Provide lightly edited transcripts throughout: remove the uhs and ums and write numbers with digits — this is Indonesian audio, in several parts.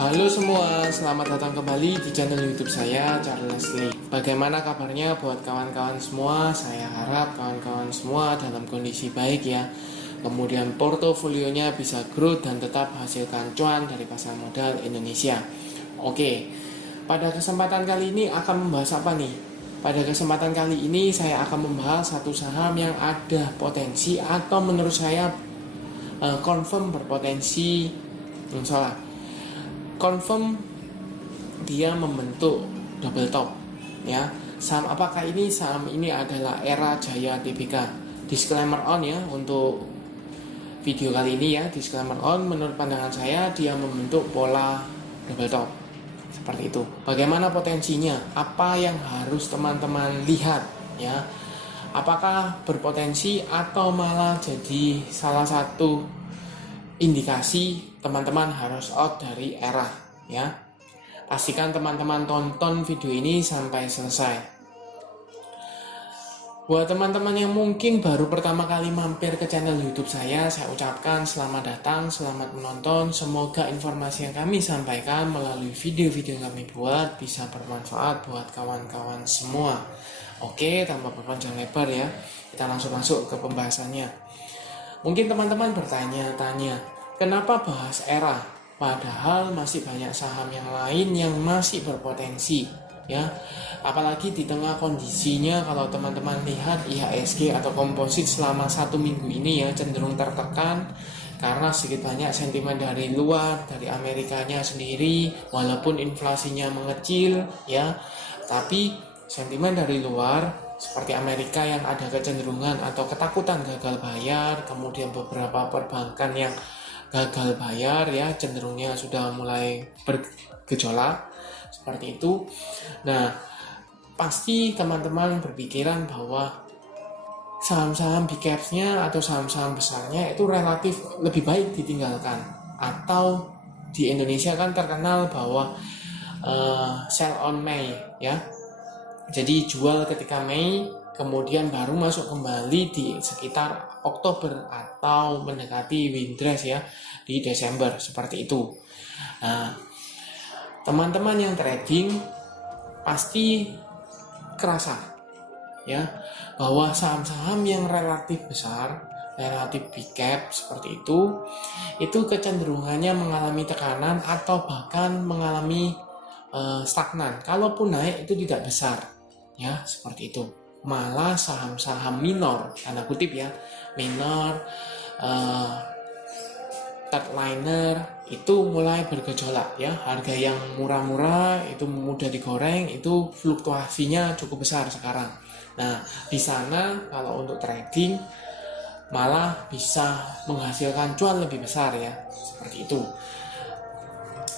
Halo semua, selamat datang kembali di channel YouTube saya, Charles Leslie. Bagaimana kabarnya buat kawan-kawan semua? Saya harap kawan-kawan semua dalam kondisi baik ya. Kemudian portofolionya bisa growth dan tetap hasilkan cuan dari pasar modal Indonesia. Oke, pada kesempatan kali ini akan membahas apa nih? Pada kesempatan kali ini saya akan membahas satu saham yang ada potensi atau menurut saya confirm berpotensi, confirm dia membentuk double top ya. Saham apakah ini? Saham ini adalah Era Jaya Tbk. Disclaimer on ya untuk video kali ini ya, disclaimer on, menurut pandangan saya dia membentuk pola double top seperti itu. Bagaimana potensinya? Apa yang harus teman-teman lihat ya? Apakah berpotensi atau malah jadi salah satu indikasi teman-teman harus out dari Era ya. Pastikan teman-teman tonton video ini sampai selesai. Buat teman-teman yang mungkin baru pertama kali mampir ke channel YouTube saya ucapkan selamat datang, selamat menonton. Semoga informasi yang kami sampaikan melalui video-video yang kami buat bisa bermanfaat buat kawan-kawan semua. Oke, tanpa berpanjang lebar ya, kita langsung masuk ke pembahasannya. Mungkin teman-teman bertanya-tanya, kenapa bahas Era? Padahal masih banyak saham yang lain yang masih berpotensi ya. Apalagi di tengah kondisinya, kalau teman-teman lihat IHSG atau komposit selama 1 minggu ini ya cenderung tertekan karena sedikit banyak sentimen dari luar, dari Amerikanya sendiri. Walaupun inflasinya mengecil ya, tapi sentimen dari luar seperti Amerika yang ada kecenderungan atau ketakutan gagal bayar, kemudian beberapa perbankan yang gagal bayar ya cenderungnya sudah mulai bergejolak seperti itu. Nah, pasti teman-teman berpikiran bahwa saham-saham big caps-nya atau saham-saham besarnya itu relatif lebih baik ditinggalkan. Atau di Indonesia kan terkenal bahwa sell on May ya. Jadi jual ketika Mei, kemudian baru masuk kembali di sekitar Oktober atau mendekati windress ya di Desember seperti itu. Nah, teman-teman yang trading pasti kerasa ya bahwa saham-saham yang relatif besar, relatif big cap seperti itu kecenderungannya mengalami tekanan atau bahkan mengalami stagnan. Kalaupun naik itu tidak besar ya, seperti itu. Malah saham-saham minor, tanda kutip ya, minor, third liner itu mulai bergejolak ya. Harga yang murah-murah itu mudah digoreng, itu fluktuasinya cukup besar sekarang. Nah, di sana kalau untuk trading malah bisa menghasilkan cuan lebih besar ya, seperti itu.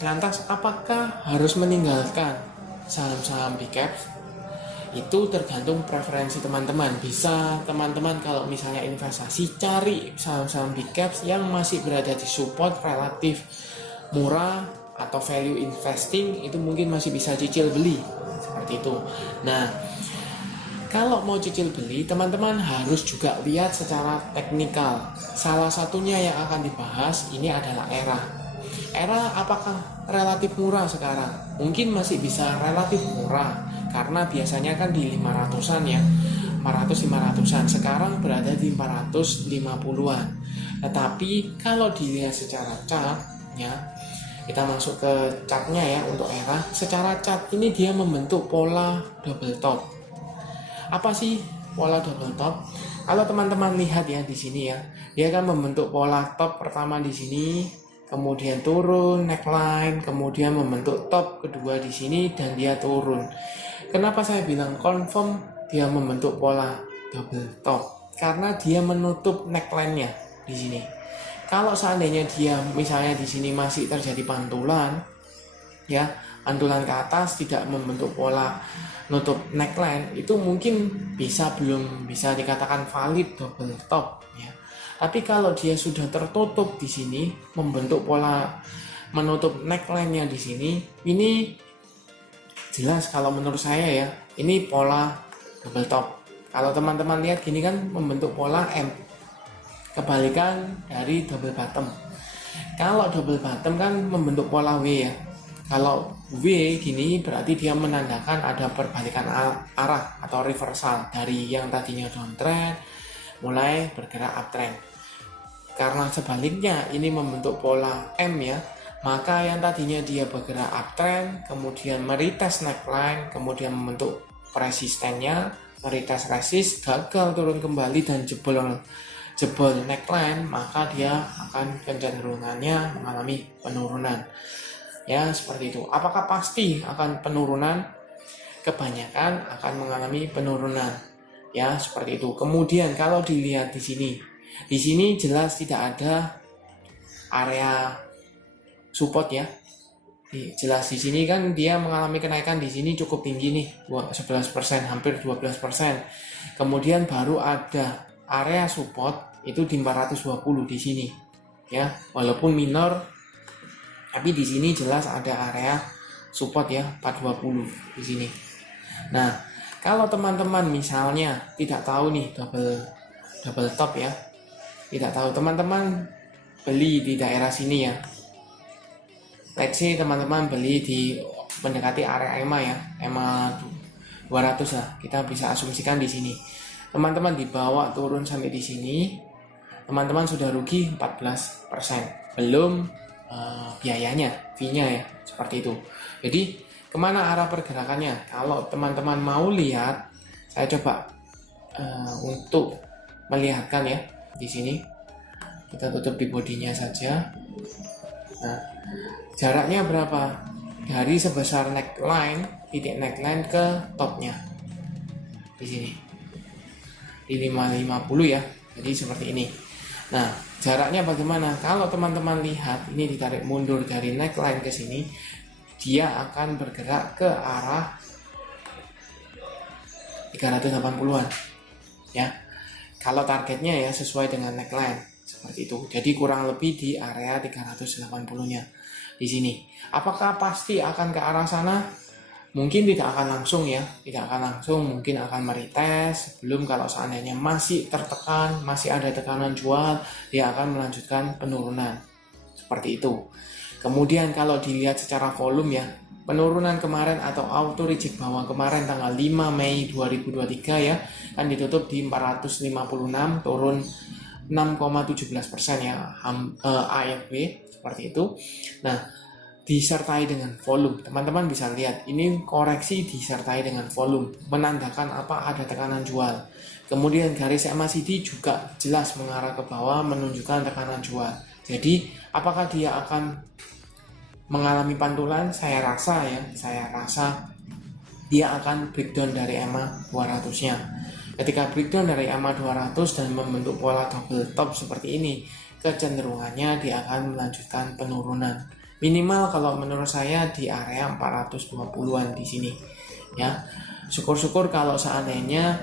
Lantas apakah harus meninggalkan saham-saham big caps? Itu tergantung preferensi teman-teman. Bisa teman-teman kalau misalnya investasi cari saham-saham big caps yang masih berada di support relatif murah atau value investing, itu mungkin masih bisa cicil beli seperti itu. Nah, kalau mau cicil beli, teman-teman harus juga lihat secara teknikal. Salah satunya yang akan dibahas ini adalah Era. Era apakah relatif murah sekarang? Mungkin masih bisa relatif murah karena biasanya kan di 500-an ya, 400-500-an. Sekarang berada di 450-an. Tetapi kalau dilihat secara chart ya, kita masuk ke chartnya ya untuk Era. Secara chart ini dia membentuk pola double top. Apa sih pola double top? Kalau teman-teman lihat ya di sini ya, dia kan membentuk pola top pertama di sini, kemudian turun neckline, kemudian membentuk top kedua di sini dan dia turun. Kenapa saya bilang confirm dia membentuk pola double top? Karena dia menutup neckline-nya di sini. Kalau seandainya dia misalnya di sini masih terjadi pantulan ya, pantulan ke atas tidak membentuk pola nutup neckline, itu mungkin belum bisa dikatakan valid double top ya. Tapi kalau dia sudah tertutup di sini, membentuk pola menutup neckline-nya di sini, ini jelas kalau menurut saya ya, ini pola double top. Kalau teman-teman lihat gini kan membentuk pola M, kebalikan dari double bottom. Kalau double bottom kan membentuk pola W ya. Kalau W gini berarti dia menandakan ada perbalikan arah atau reversal dari yang tadinya downtrend mulai bergerak uptrend. Karena sebaliknya ini membentuk pola M ya, maka yang tadinya dia bergerak uptrend kemudian meretest neckline, kemudian membentuk resistennya, meretest resist, gagal turun kembali dan jebol neckline, maka dia akan kecenderungannya mengalami penurunan. Ya, seperti itu. Apakah pasti akan penurunan? Kebanyakan akan mengalami penurunan. Ya, seperti itu. Kemudian kalau dilihat di sini jelas tidak ada area support ya. Jelas di sini kan dia mengalami kenaikan di sini cukup tinggi nih, 11%, hampir 12%. Kemudian baru ada area support itu di 420 di sini. Ya, walaupun minor tapi di sini jelas ada area support ya, 420 di sini. Nah, kalau teman-teman misalnya tidak tahu nih double top ya. Tidak tahu, teman-teman beli di daerah sini ya. Let's say teman-teman beli di mendekati area EMA ya, EMA 200 lah. Kita bisa asumsikan di sini. Teman-teman dibawa turun sampai di sini, teman-teman sudah rugi 14%. Belum biayanya, fee-nya ya, seperti itu. Jadi kemana arah pergerakannya? Kalau teman-teman mau lihat, saya coba untuk melihatkan ya di sini. Kita tutup di bodinya saja. Nah, jaraknya berapa? Dari sebesar neckline, titik neckline ke topnya di sini di 550 ya. Jadi seperti ini. Nah, jaraknya bagaimana? Kalau teman-teman lihat ini ditarik mundur dari neckline ke sini, dia akan bergerak ke arah 380-an ya. Kalau targetnya ya sesuai dengan neckline seperti itu. Jadi kurang lebih di area 380-nya di sini. Apakah pasti akan ke arah sana? Mungkin tidak akan langsung ya, tidak akan langsung, mungkin akan meretest sebelum. Kalau seandainya masih tertekan, masih ada tekanan jual, dia akan melanjutkan penurunan seperti itu. Kemudian kalau dilihat secara volume ya, penurunan kemarin atau auto reject bawah kemarin tanggal 5 Mei 2023 ya, kan ditutup di 456, turun 6,17% ya, AFB seperti itu. Nah, disertai dengan volume, teman-teman bisa lihat ini koreksi disertai dengan volume, menandakan apa? Ada tekanan jual. Kemudian garis MACD juga jelas mengarah ke bawah, menunjukkan tekanan jual. Jadi apakah dia akan mengalami pantulan? Saya rasa dia akan breakdown dari EMA 200-nya. Ketika breakdown dari EMA 200 dan membentuk pola double top seperti ini, kecenderungannya dia akan melanjutkan penurunan. Minimal kalau menurut saya di area 420-an di sini ya. Syukur-syukur kalau seandainya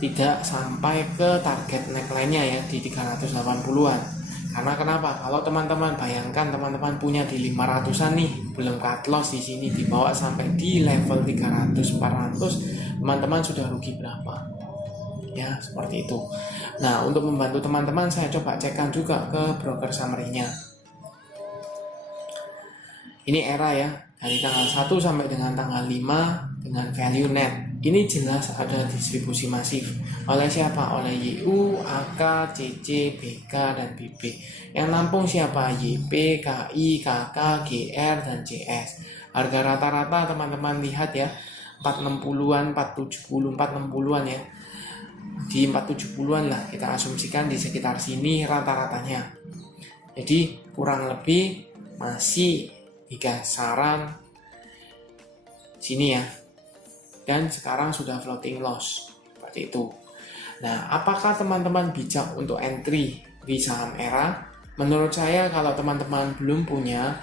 tidak sampai ke target neckline-nya ya di 380-an. Karena kenapa? Kalau teman-teman bayangkan teman-teman punya di 500-an nih, belum cut loss di sini dibawa sampai di level 300-400, teman-teman sudah rugi berapa? Ya, seperti itu. Nah, untuk membantu teman-teman saya coba cekkan juga ke broker summary-nya. Ini era ya, dari tanggal 1 sampai dengan tanggal 5 dengan value net. Ini jelas ada distribusi masif. Oleh siapa? Oleh YU, AK, CC, BK, dan BB. Yang nampung siapa? YP, KI, KK, GR, dan CS. Harga rata-rata teman-teman lihat ya, 460-an, 470, 460-an ya. Di 470-an lah kita asumsikan, di sekitar sini rata-ratanya. Jadi kurang lebih masih di kisaran sini ya, dan sekarang sudah floating loss seperti itu. Nah, apakah teman-teman bijak untuk entry di saham era? Menurut saya kalau teman-teman belum punya,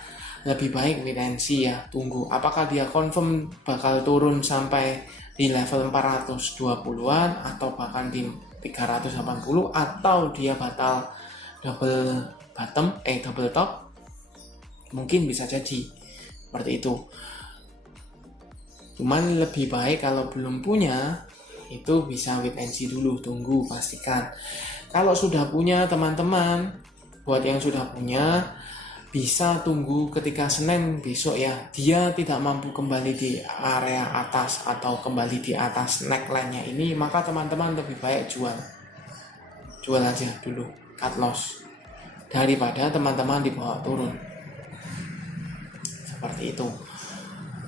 lebih baik wait and see ya, tunggu apakah dia confirm bakal turun sampai di level 420-an atau bahkan di 380, atau dia bakal double top. Mungkin bisa jadi seperti itu. Cuman lebih baik kalau belum punya, itu bisa wait and see dulu, tunggu, pastikan. Kalau sudah punya teman-teman, buat yang sudah punya, bisa tunggu ketika Senin besok ya dia tidak mampu kembali di area atas atau kembali di atas neckline-nya ini, maka teman-teman lebih baik jual aja dulu, cut loss, daripada teman-teman dibawa turun seperti itu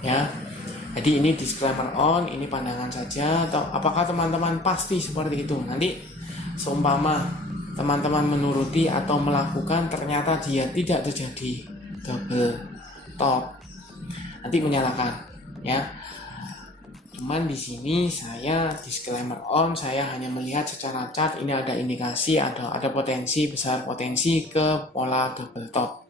ya. Jadi ini disclaimer on, ini pandangan saja. Atau apakah teman-teman pasti seperti itu? Nanti seumpama teman-teman menuruti atau melakukan ternyata dia tidak terjadi double top, nanti menyalahkan ya. Cuman di sini saya disclaimer on, saya hanya melihat secara chart ini ada indikasi ada potensi besar, potensi ke pola double top.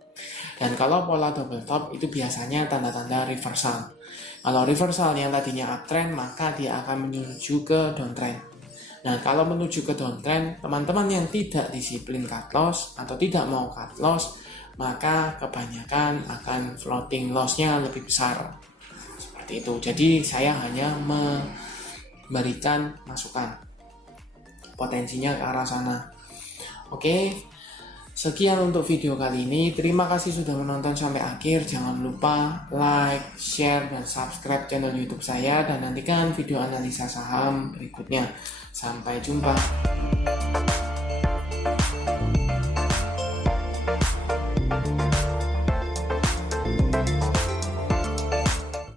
Dan kalau pola double top itu biasanya tanda-tanda reversal. Kalau reversal yang tadinya uptrend, maka dia akan menuju ke downtrend. Nah, kalau menuju ke downtrend, teman-teman yang tidak disiplin cut loss atau tidak mau cut loss, maka kebanyakan akan floating loss-nya lebih besar. Seperti itu. Jadi saya hanya memberikan masukan potensinya ke arah sana. Oke. Sekian untuk video kali ini. Terima kasih sudah menonton sampai akhir. Jangan lupa like, share, dan subscribe channel YouTube saya. Dan nantikan video analisa saham berikutnya. Sampai jumpa.